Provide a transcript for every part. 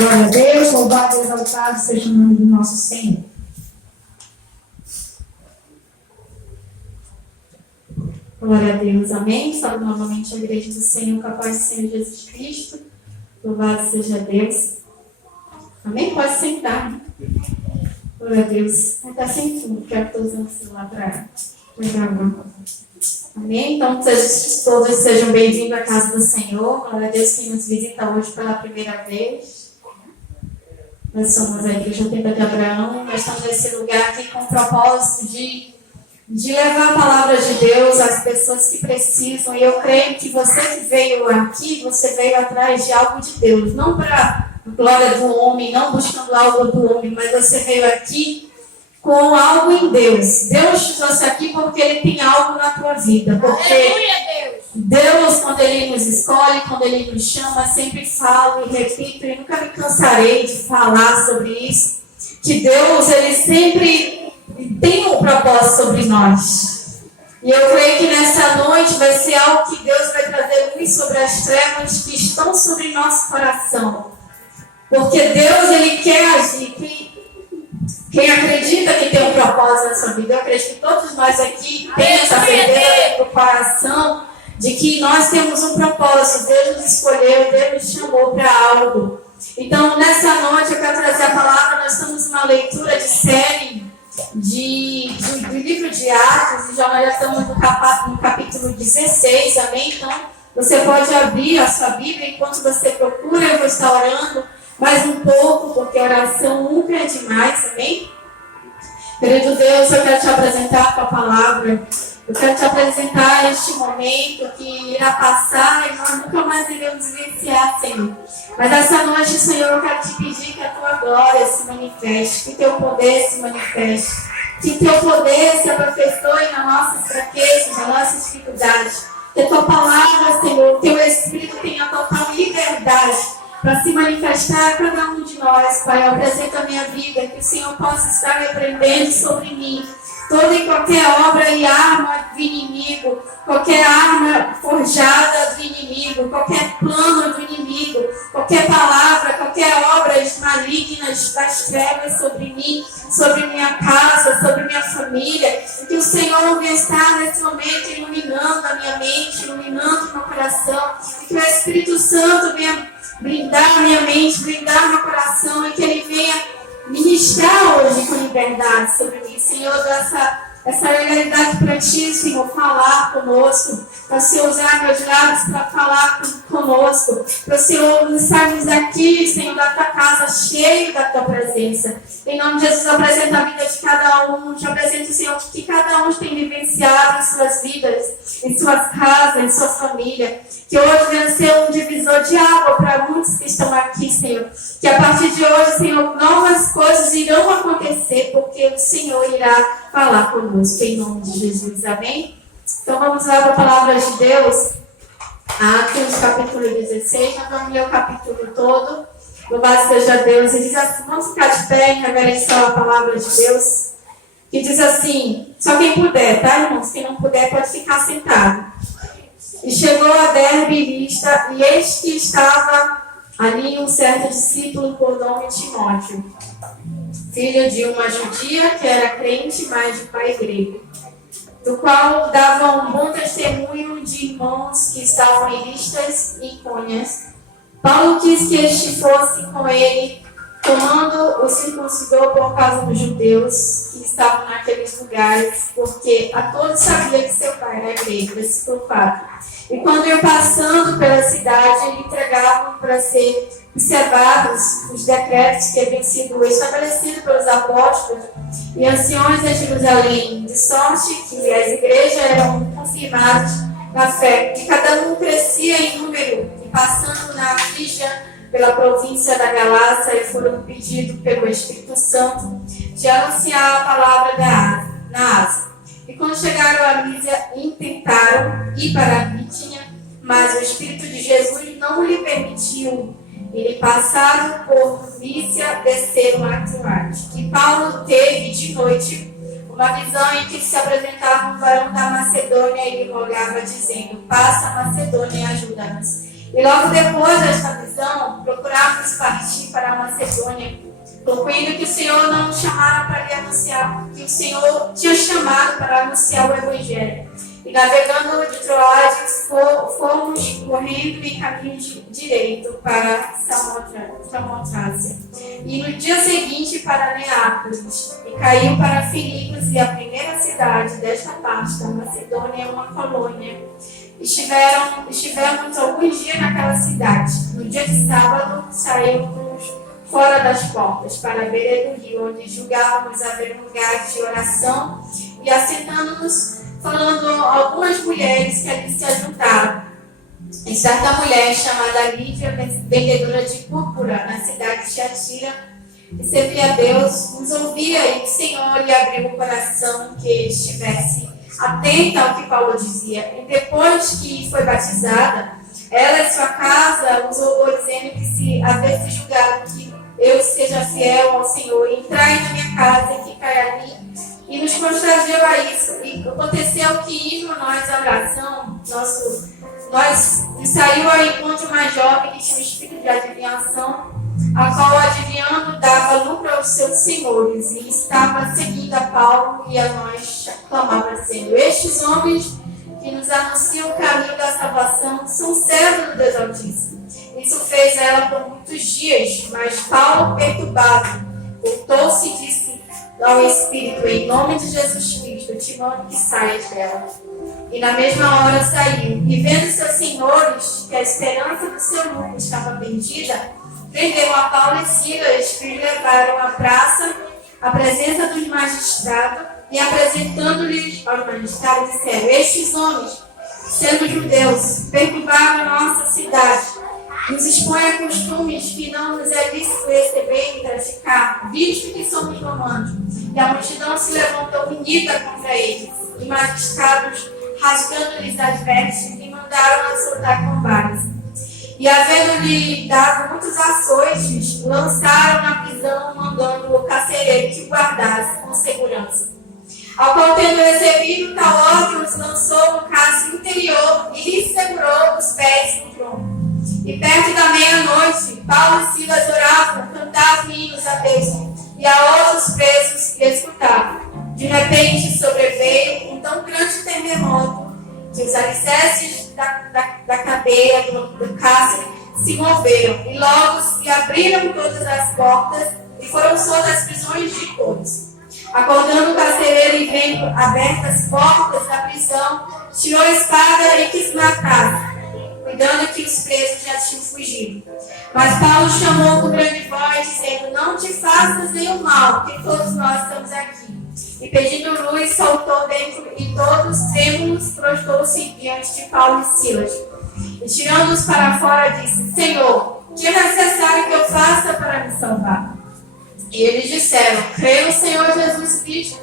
Glória a Deus, louvado e exaltado seja o nome do nosso Senhor. Glória a Deus, amém. Salve novamente a igreja do Senhor, com a paz do Senhor Jesus Cristo. Louvado seja Deus. Amém? Pode sentar. Glória a Deus. Está sem fundo, porque eu estou usando o celular para pegar alguma coisa. Amém? Então, todos sejam bem-vindos à casa do Senhor. Glória a Deus que nos visita hoje pela primeira vez. Nós somos a Igreja Tenda de Abraão. Nós estamos nesse lugar aqui com o propósito de levar a palavra de Deus às pessoas que precisam. E eu creio que você que veio aqui, você veio atrás de algo de Deus. Não para a glória do homem, não buscando algo do homem, mas você veio aqui com algo em Deus. Deus te trouxe aqui porque Ele tem algo na tua vida. Porque Deus, quando Ele nos escolhe, quando Ele nos chama, sempre falo e repito, e nunca me cansarei de falar sobre isso, que Deus, Ele sempre tem um propósito sobre nós. E eu creio que nessa noite vai ser algo que Deus vai trazer luz sobre as trevas que estão sobre nosso coração. Porque Deus, Ele quer agir. Quem acredita que tem um propósito na sua vida, eu acredito que todos nós aqui temos essa certeza no coração de que nós temos um propósito. Deus nos escolheu, Deus nos chamou para algo. Então, nessa noite, eu quero trazer a palavra. Nós estamos numa leitura de série do livro de Atos, e já nós já estamos no capítulo 16, amém? Então, você pode abrir a sua Bíblia enquanto você procura. Eu vou estar orando mais um pouco, porque a oração nunca é demais, amém? Querido Deus, eu quero te apresentar a tua palavra. Eu quero te apresentar este momento que irá passar e nós nunca mais iremos vivenciar, Senhor. Mas essa noite, Senhor, eu quero te pedir que a tua glória se manifeste, que teu poder se manifeste, que teu poder se aperfeiçoe nas nossas fraquezas, nas nossas dificuldades. Que a tua palavra, Senhor, teu Espírito tenha total liberdade para se manifestar a cada um de nós. Pai, eu apresento a minha vida, que o Senhor possa estar repreendendo sobre mim toda e qualquer obra e arma do inimigo, qualquer arma forjada do inimigo, qualquer plano do inimigo, qualquer palavra, qualquer obras malignas das trevas sobre mim, sobre minha casa, sobre minha família. E que o Senhor venha estar nesse momento iluminando a minha mente, iluminando o meu coração, e que o Espírito Santo venha blindar minha mente, blindar meu coração, e que Ele venha ministrar hoje com liberdade sobre mim. Senhor, essa realidade para ti, Senhor, falar conosco, para o Senhor usar meus lábios para falar conosco, para o Senhor estarmos aqui, Senhor, da tua casa, cheio da tua presença. Em nome de Jesus, eu apresento a vida de cada um, te apresento, Senhor, que cada um tem vivenciado em suas vidas, em suas casas, em sua família. Que hoje venha ser um divisor de água para muitos que estão aqui, Senhor. Que a partir de hoje, Senhor, novas coisas irão acontecer, porque o Senhor irá falar conosco, em nome de Jesus. Amém? Então vamos lá para a palavra de Deus. Atos capítulo 16, nós vamos ler o capítulo todo. Louvado seja Deus. E diz assim, vamos ficar de pé em reverência à palavra de Deus. Que diz assim, só quem puder, tá, irmãos? Quem não puder pode ficar sentado. E chegou a Derbe e Listra, e eis que estava ali um certo discípulo por nome Timóteo, filho de uma judia que era crente, mas de pai grego, do qual dava um bom testemunho de irmãos que estavam em Listas e Icônias. Paulo quis que este fosse com ele, tomando o circuncidor por causa dos judeus que estavam naqueles lugares, porque a todos sabia que seu pai era grego. Versículo 4. E quando iam passando pela cidade, lhe entregavam para ser observados os decretos que haviam sido estabelecidos pelos apóstolos e anciões de Jerusalém, de sorte que as igrejas eram confirmadas na fé, e cada um crescia em número, e passando na Frígia, pela província da Galácia, e foram pedidos pelo Espírito Santo de anunciar a palavra na Ásia. E quando chegaram a Mísia, intentaram ir para a Bitínia, mas o Espírito de Jesus não lhe permitiu. Ele passaram por Mísia, desceram a Troade. E Paulo teve de noite uma visão em que se apresentava um varão da Macedônia e lhe rogava, dizendo: passa a Macedônia e ajuda-nos. E logo depois desta visão, procurávamos partir para a Macedônia, concluindo que o Senhor não nos chamara para lhe anunciar, que o Senhor tinha chamado para anunciar o Evangelho. E navegando de Troade, fomos correndo em caminho direito para Samotrácia. E no dia seguinte para Neápolis. E caiu para Filipos, e a primeira cidade desta parte da Macedônia é uma colônia. Estivemos alguns dias naquela cidade. No dia de sábado, saímos fora das portas, para a beira do rio, onde julgávamos haver um lugar de oração, e assentando-nos, falando algumas mulheres que ali se ajuntaram. E certa mulher chamada Lídia, vendedora de púrpura na cidade de Tiatira, que servia a Deus, nos ouvia, e o Senhor lhe abriu o coração que estivesse atenta ao que Paulo dizia. E depois que foi batizada, ela e sua casa nos louvou, dizendo que se havesse julgado que eu seja fiel ao Senhor, entrai na minha casa e ficai ali. E nos constrangeu a isso. E aconteceu que, indo nós à oração, saiu ao encontro uma jovem que tinha um espírito de adivinhação, a qual, adivinhando, dava lucro aos seus senhores, e estava seguindo a Paulo e a nós, clamava, dizendo: estes homens que nos anunciam o caminho da salvação são servos do Deus Altíssimo. Isso fez ela por muitos dias, mas Paulo, perturbado, voltou-se e disse ao Espírito: em nome de Jesus Cristo, te mando que saias dela. E na mesma hora saiu, e vendo seus senhores que a esperança do seu lucro estava perdida, prenderam a Paulo e Silas e os levaram à praça, à presença dos magistrados, e apresentando-lhes aos magistrados, disseram: estes homens, sendo judeus, perturbaram a nossa cidade, nos expõem a costumes que não nos é lícito receber e praticar, visto que somos romanos. E a multidão se levantou unida contra eles, e magistrados, rasgando-lhes as vestes, e mandaram açoitar com varas. E, havendo-lhe dado muitos açoites, lançaram na prisão, mandando o carcereiro que guardasse com segurança. Ao qual, tendo recebido tal ordem, os lançou no cárcere interior e lhes segurou os pés no tronco. E perto da meia-noite, Paulo e Silas oravam, cantavam hinos a Deus, e a outros presos que escutavam. De repente sobreveio um tão grande terremoto que os alicerces da cadeia do cárcere se moveram, e logo se abriram todas as portas e foram soltas as prisões de todos. Acordando o carcereiro e vendo abertas as portas da prisão, tirou a espada e quis matar, cuidando que os presos já tinham fugido. Mas Paulo chamou com grande voz, dizendo: não te faças nenhum mal, que todos nós estamos aqui. E pedindo luz, saltou dentro, e todos, trêmulos, prostou-se diante de Paulo e Silas. E tirando-os para fora, disse: Senhor, que é necessário que eu faça para me salvar? E eles disseram: crê no Senhor Jesus Cristo,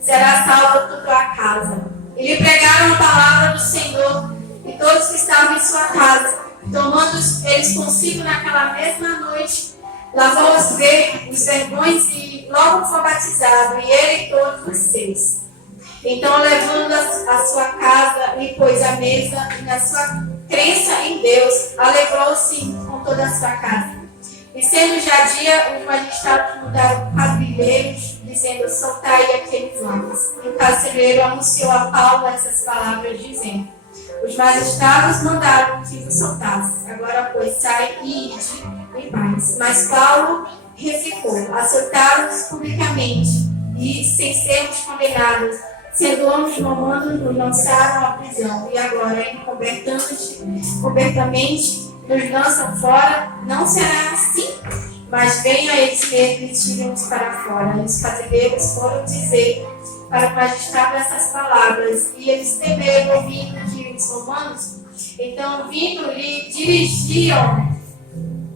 será salva a tua casa. E lhe pregaram a palavra do Senhor, e todos que estavam em sua casa, tomando eles consigo naquela mesma noite, lavou os vergões e logo foi batizado, e ele e todos os seus. Então, levando a sua casa, lhe pôs a mesa, e na sua crença em Deus, alegrou-se com toda a sua casa. E sendo já dia, os magistrados mudaram quadrilheiros, dizendo: soltai aqueles homens. E o carcereiro anunciou a Paulo essas palavras, dizendo: os magistrados mandaram que vos soltasse. Agora, pois, sai e ide em paz. Mas Paulo replicou: açoitaram-nos publicamente, e sem sermos condenados, sendo homens romanos, nos lançaram à prisão. E agora, cobertamente, nos lançam fora. Não será assim, mas venham a eles mesmos e tirem-nos para fora. E os carcereiros foram dizer para o magistrado essas palavras, e eles temeram ouvindo que os romanos, então, vindo, lhe dirigiam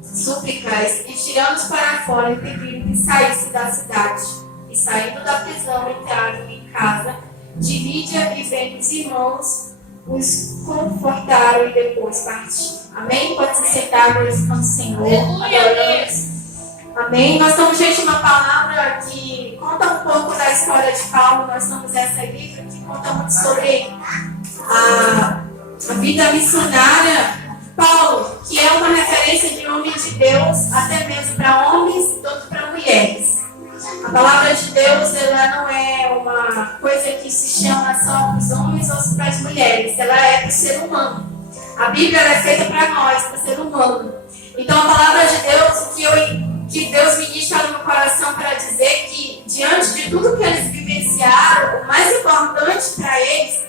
súplicas, e tirando-os para fora, e pediram que saísse da cidade. E saindo da prisão, entraram em casa de Lídia, e vendo os irmãos, os confortaram e depois partiram. Amém? Pode se sentar, glorificando o Senhor. Adoramos. Amém? Nós estamos diante de uma palavra que conta um pouco da história de Paulo. Nós estamos nessa livro que conta muito sobre a vida missionária Paulo, que é uma referência de homem de Deus, até mesmo para homens e tanto para mulheres. A palavra de Deus, ela não é uma coisa que se chama só para os homens ou para as mulheres. Ela é para o ser humano. A Bíblia é feita para nós, para o ser humano. Então, a palavra de Deus, que Deus ministra no meu coração para dizer que, diante de tudo que eles vivenciaram, o mais importante para eles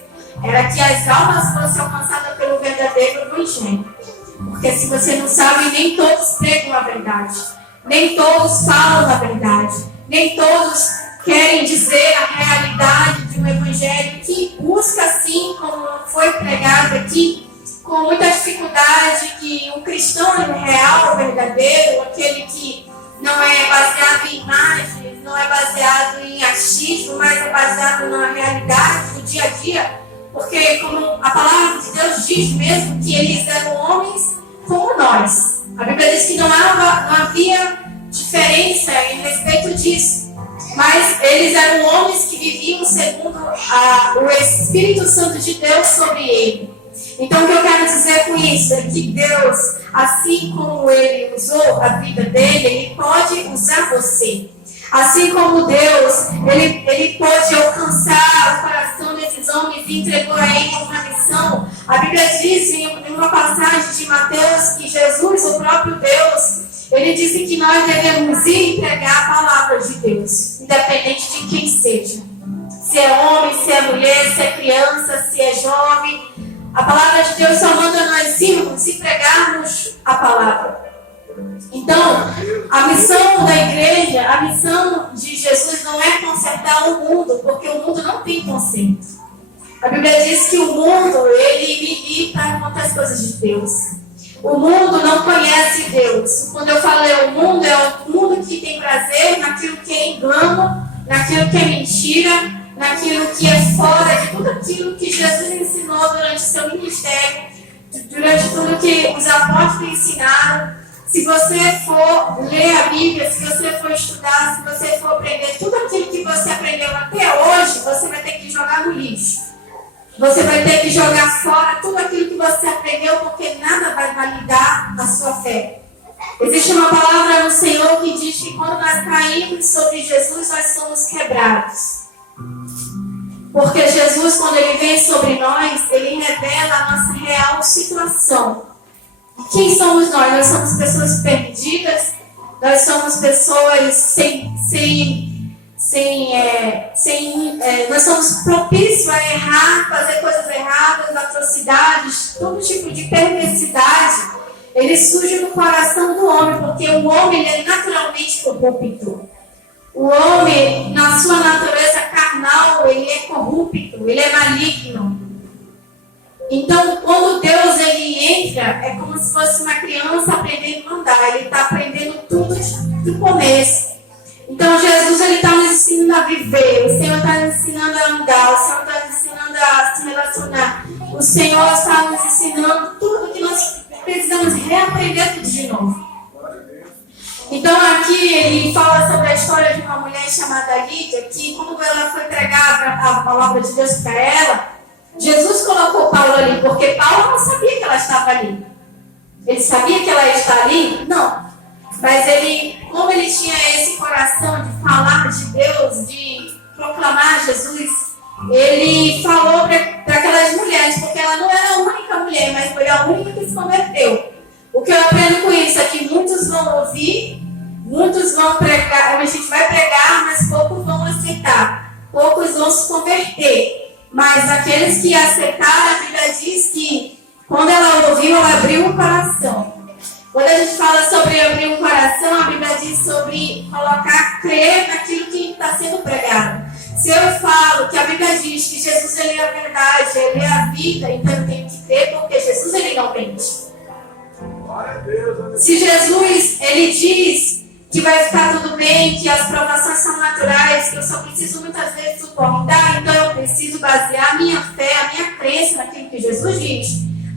era que as almas fossem alcançadas pelo verdadeiro evangelho. Porque, se você não sabe, nem todos pregam a verdade. Nem todos falam a verdade. Nem todos querem dizer a realidade de um evangelho que busca, assim como foi pregado aqui, com muita dificuldade, que o cristão real, verdadeiro, aquele que não é baseado em imagens, não é baseado em achismo, mas é baseado na realidade do dia a dia, porque como a palavra de Deus diz mesmo, que eles eram homens como nós. A Bíblia diz que não havia diferença em respeito disso, mas eles eram homens que viviam segundo o Espírito Santo de Deus sobre ele. Então, o que eu quero dizer com isso é que Deus, assim como Ele usou a vida dele, Ele pode usar você. Assim como Deus, Ele pode alcançar o coração desses homens e entregou a eles uma missão. A Bíblia diz em uma passagem de Mateus que Jesus, o próprio Deus, Ele disse que nós devemos ir pregar a palavra de Deus, independente de quem seja. Se é homem, se é mulher, se é criança, se é jovem. A palavra de Deus só manda nós irmos e pregarmos a palavra. Então, a missão da igreja, a missão de Jesus não é consertar o mundo, porque o mundo não tem conserto. A Bíblia diz que o mundo, ele milita contra as coisas de Deus. O mundo não conhece Deus. Quando eu falei o mundo, é o mundo que tem prazer naquilo que é engano, naquilo que é mentira, naquilo que é fora de tudo aquilo que Jesus ensinou durante o seu ministério, durante tudo que os apóstolos ensinaram. Se você for ler a Bíblia, se você for estudar, se você for aprender tudo aquilo que você aprendeu até hoje, você vai ter que jogar no lixo. Você vai ter que jogar fora tudo aquilo que você aprendeu, porque nada vai validar a sua fé. Existe uma palavra no Senhor que diz que quando nós caímos sobre Jesus, nós somos quebrados. Porque Jesus, quando Ele vem sobre nós, Ele revela a nossa real situação. Quem somos nós? Nós somos pessoas perdidas, nós somos pessoas nós somos propícios a errar, fazer coisas erradas, atrocidades, todo tipo de perversidade. Ele surge no coração do homem, porque o homem ele é naturalmente corrupto. O homem, na sua natureza carnal, ele é corrupto, ele é maligno. Então, quando Deus ele entra, é como se fosse uma criança aprendendo a andar. Ele está aprendendo tudo do começo. Então, Jesus está nos ensinando a viver. O Senhor está nos ensinando a andar. O Senhor está nos ensinando a se relacionar. O Senhor está nos ensinando tudo que nós precisamos reaprender tudo de novo. Então aqui ele fala sobre a história de uma mulher chamada Lídia, que quando ela foi pregar a palavra de Deus para ela, Jesus colocou Paulo ali, porque Paulo não sabia que ela estava ali. Ele sabia que ela ia estar ali? Não. Mas como ele tinha esse coração de falar de Deus, de proclamar Jesus, ele falou para aquelas mulheres, porque ela não era a única mulher, mas foi a única que se converteu. O que eu aprendo com isso é que muitos vão ouvir, muitos vão pregar, a gente vai pregar, mas poucos vão aceitar, poucos vão se converter. Mas aqueles que aceitaram, a Bíblia diz que quando ela ouviu, ela abriu o coração. Quando a gente fala sobre abrir o coração, a Bíblia diz sobre crer naquilo que está sendo pregado. Se eu falo que a Bíblia diz que Jesus ele é a verdade, ele é a vida, então eu tenho que crer, porque Jesus ele não mente. Se Jesus ele diz que vai ficar tudo bem, que as provações são naturais, que eu só preciso muitas vezes suportar, então eu preciso basear a minha fé, a minha crença naquilo que Jesus diz.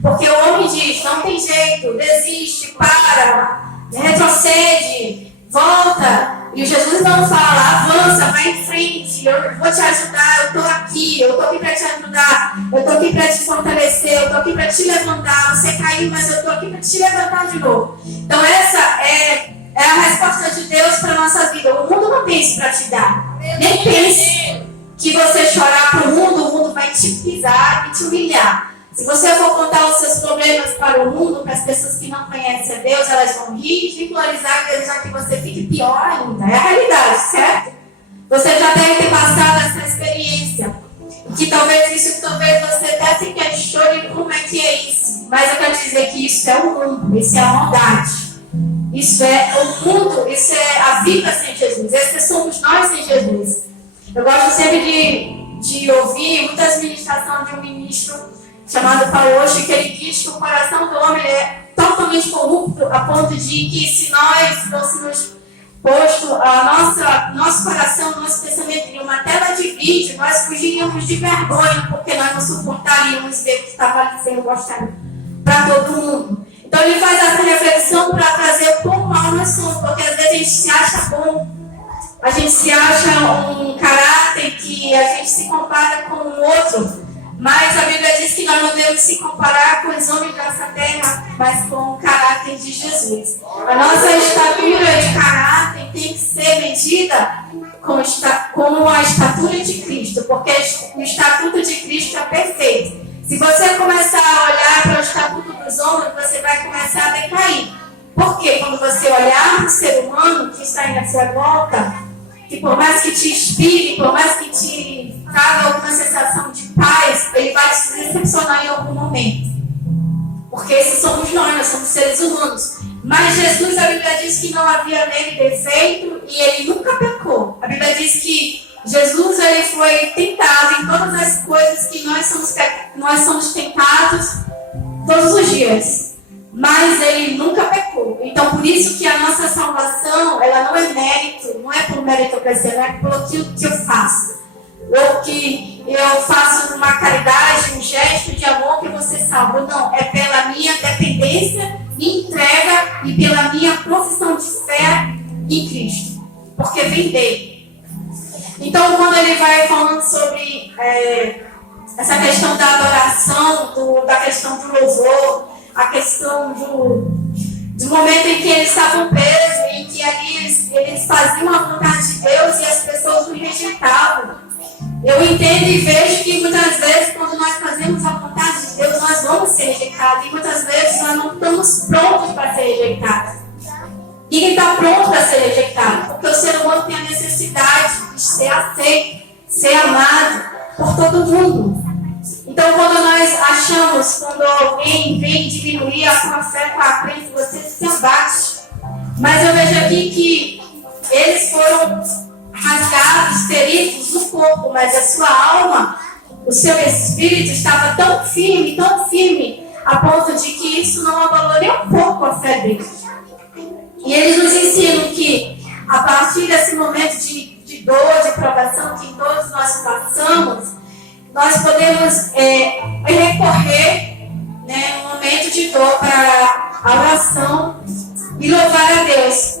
Porque o homem diz, não tem jeito, desiste, para, retrocede, volta. E Jesus não fala, avança, vai em frente, eu vou te ajudar, eu estou aqui para te ajudar, eu estou aqui para te fortalecer, eu estou aqui para te levantar, você caiu, mas eu estou aqui para te levantar de novo. Então essa é a resposta de Deus para a nossa vida. O mundo não tem isso para te dar. Nem pense que você chorar para o mundo vai te pisar e te humilhar. Se você for contar os seus problemas para o mundo, para as pessoas que não conhecem a Deus, elas vão rir, ridicularizar e desejar que você fique pior ainda. É a realidade, certo? Você já deve ter passado essa experiência. Que talvez você até se questione como é que é isso. Mas eu quero dizer que isso é o mundo, isso é a maldade. Isso é o mundo, isso é a vida sem Jesus. Esses somos nós sem Jesus. Eu gosto sempre de ouvir muitas ministrações de um ministro chamado Paulo Osh, que ele diz que o coração do homem é totalmente corrupto a ponto de que se nós fôssemos posto nosso coração, nosso pensamento em uma tela de vídeo, nós fugiríamos de vergonha, porque nós não suportaríamos ver o que estava sendo mostrado para todo mundo. Então ele faz essa reflexão para trazer o quão mal nós somos, porque às vezes a gente se acha bom, a gente se acha um caráter que a gente se compara com o outro. Mas a Bíblia diz que nós não devemos se comparar com os homens dessa terra, mas com o caráter de Jesus. A nossa estatura de caráter tem que ser medida com a estatura de Cristo, porque o estatuto de Cristo é perfeito. Se você começar a olhar para o estatuto dos homens, você vai começar a decair. Porque quando você olhar para o ser humano que está aí na sua volta, que por mais que te inspire, por mais que te traga alguma sensação de paz, ele vai te decepcionar em algum momento. Porque esses somos nós somos seres humanos. Mas Jesus, a Bíblia diz que não havia nele defeito e ele nunca pecou. A Bíblia diz que Jesus ele foi tentado em todas as coisas que nós somos tentados todos os dias. Mas ele nunca pecou. Então, por isso que a nossa salvação, ela não é mérito, não é por meritocracia, não é por aquilo que eu faço. Ou que eu faço uma caridade, um gesto de amor que você salva. Não, é pela minha dependência e entrega e pela minha profissão de fé em Cristo. Porque vem dele. Então, quando ele vai falando sobre essa questão da adoração, da questão do louvor, a questão do momento em que eles estavam presos, em que ali eles faziam a vontade de Deus e as pessoas o rejeitavam. Eu entendo e vejo que muitas vezes, quando nós fazemos a vontade de Deus, nós vamos ser rejeitados. E muitas vezes nós não estamos prontos para ser rejeitados. Ninguém está pronto para ser rejeitado, porque o ser humano tem a necessidade de ser aceito, ser amado por todo mundo. Então, quando nós achamos, quando alguém vem diminuir a sua fé com a crença, você se abate. Mas eu vejo aqui que eles foram rasgados, feridos no corpo, mas a sua alma, o seu espírito estava tão firme, a ponto de que isso não abalou nem um pouco a fé deles. E eles nos ensinam que, a partir desse momento de dor, de provação que todos nós passamos, nós podemos recorrer, no momento de dor, para a oração e louvar a Deus.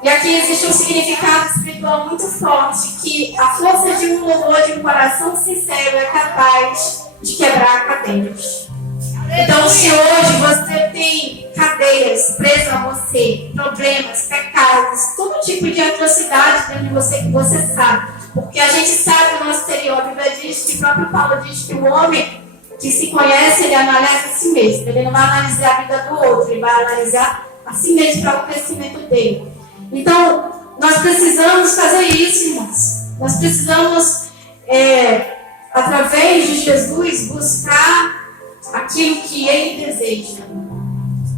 E aqui existe um significado espiritual muito forte, que a força de um louvor, de um coração sincero é capaz de quebrar cadeias. Então, se hoje você tem cadeias presas a você, problemas, pecados, todo tipo de atrocidade dentro de você que você sabe, porque a gente sabe o nosso exterior. A Bíblia diz que o próprio Paulo diz que o homem que se conhece, ele analisa a si mesmo. Ele não vai analisar a vida do outro, ele vai analisar a si mesmo para o crescimento dele. Então, nós precisamos fazer isso, irmãos. Nós precisamos, através de Jesus, buscar aquilo que Ele deseja.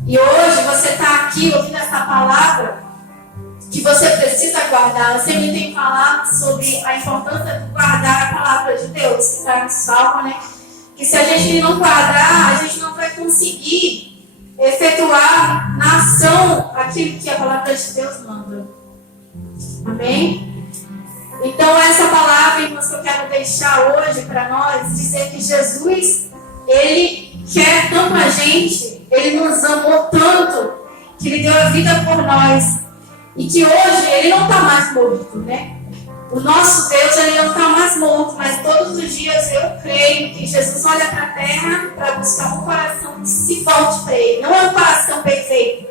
E hoje você está aqui ouvindo essa palavra que você precisa guardar. Eu sempre tenho falado sobre a importância de guardar a palavra de Deus, que está no Salmo, né? Que se a gente não guardar, a gente não vai conseguir efetuar na ação aquilo que a palavra de Deus manda. Amém? Então essa palavra, irmãos, que eu quero deixar hoje para nós, dizer que Jesus, Ele quer tanto a gente, Ele nos amou tanto, que Ele deu a vida por nós. E que hoje ele não está mais morto, né? O nosso Deus, ele não está mais morto, mas todos os dias eu creio que Jesus olha para a terra para buscar um coração que se volte para ele. Não é um coração perfeito,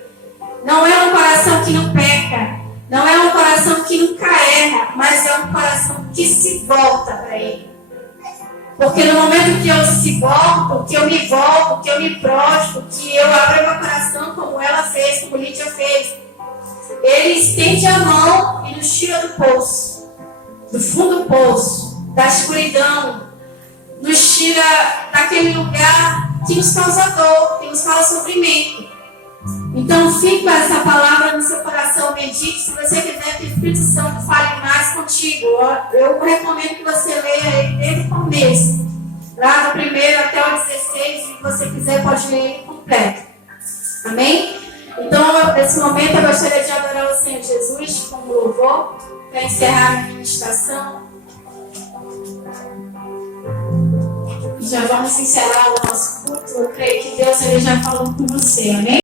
não é um coração que não peca, não é um coração que nunca erra, mas é um coração que se volta para ele. Porque no momento que eu se volto, que eu me volto, que eu me prostro, que eu abro meu coração como ela fez, como Lídia fez, ele estende a mão e nos tira do poço. Do fundo do poço, da escuridão, nos tira daquele lugar que nos causa dor, que nos causa sofrimento. Então, fique com essa palavra no seu coração, medite. Se você quiser que o Espírito Santo fale mais contigo, eu recomendo que você leia ele desde o começo, lá do primeiro até o 16, se você quiser, pode ler ele completo. Amém? Então, nesse momento, eu gostaria de adorar o Senhor Jesus com louvor. Para encerrar a ministração, já vamos encerrar o nosso culto. Eu creio que Deus ele já falou com você, amém?